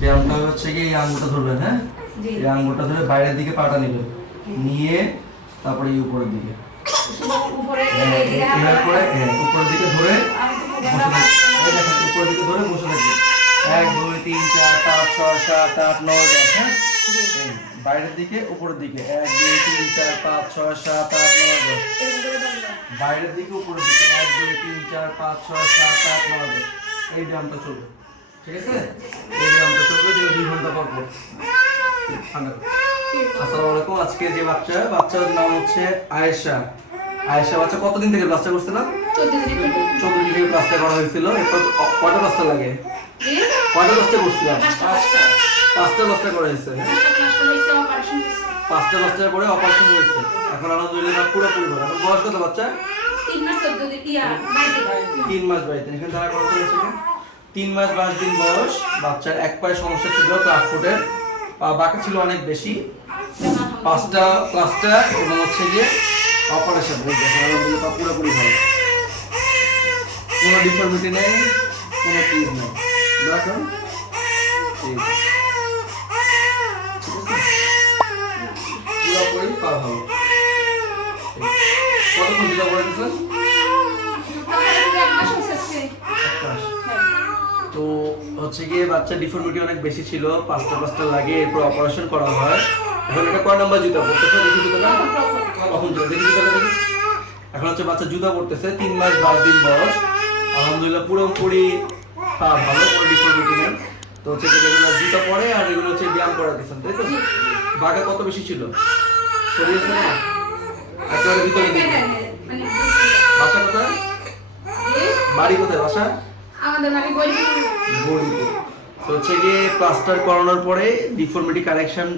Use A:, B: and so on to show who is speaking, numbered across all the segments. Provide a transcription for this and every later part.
A: ব্যায়ামটা হচ্ছে কি এই আঙ্গুটা ধরবে হ্যাঁ এই আঙ্গুটা ধরে বাইরের দিকে পাটা নিবে নিয়ে তারপরে এই উপরের দিকে হ্যাঁ,
B: হ্যাঁ, উপরের দিকে
A: ধরে উপরের দিকে ধরে বসে থাকবে এক দুই তিন চার পাঁচ ছয় সাত আট নয় দশ হ্যাঁ? হ্যাঁ বাইরের দিকে উপরের দিকে এক দুই তিন চার পাঁচ ছয় সাত আট নয় দশ বাইরের দিকে উপরের দিকে এক দুই তিন চার পাঁচ ছয় সাত আট নয় দশ এই ব্যায়ামটা চলবে বাচ্চা কতদিন থেকে প্লাস্টার করছে লাগে কয়টা প্লাস্টার করছিলাম পাঁচটা প্লাস্টার করা হয়েছে পাঁচটা প্লাস্টার পরে অপারেশন হয়েছে এখন আলহামদুলিল্লাহ পুরোপুরি ভালো এখন বয়স কত বাচ্চা তিন মাস তিন বাড়িতে এখানে তারা কত হয়েছে তিন মাস বাইশ দিন বয়স বাচ্চার এক পায়ে সমস্যা ছিল ক্লাস ফুটের বাকি ছিল অনেক বেশি পাঁচটা ক্লাসটা এবং হচ্ছে গিয়ে অপারেশন বলতে আলহামদুলিল্লাহ পুরোপুরি হয় কোনো ডিফর্মিটি নেই কোনো প্লিজ নেই রাখুন পুরোপুরি পার হবে কতক্ষণ দিতে বলেছেন হচ্ছে গিয়ে বাচ্চা ডিফর্মিটি অনেক বেশি ছিল পাঁচটা পাঁচটা লাগে এরপর অপারেশন করা হয় এখন এটা কয় নাম্বার জুতা পড়তেছে দেখি জুতা না কখন জুতা দেখি জুতা দেখি এখন হচ্ছে বাচ্চা জুতা পড়তেছে তিন মাস বারো দিন বয়স আলহামদুলিল্লাহ পুরোপুরি হ্যাঁ, ভালো করে ডিফর্মিটি নেই তো হচ্ছে এগুলো জুতা পরে আর এগুলো হচ্ছে ব্যায়াম করা দিচ্ছেন তাই তো বাঘা কত বেশি ছিল শরীরে না একেবারে ভিতরে বাসা কোথায় বাড়ি কোথায় বাসা
B: আমাদের মানে গরিব
A: তো হচ্ছে গিয়ে প্লাস্টার করানোর পরে ডিফর্মিটি কারেকশন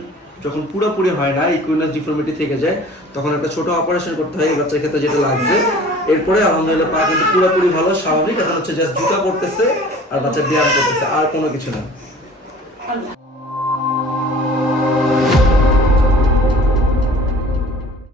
A: যখন পুরোপুরি হয় না ইকুইনাস ডিফর্মিটি থেকে যায় তখন একটা ছোট অপারেশন করতে হয় এই বাচ্চার ক্ষেত্রে যেটা লাগছে এরপরে আলহামদুলিল্লাহ পা কিন্তু পুরোপুরি ভালো স্বাভাবিক এখন হচ্ছে জাস্ট জুতা পড়তেছে আর বাচ্চা ব্যায়াম করতেছে আর কোনো কিছু না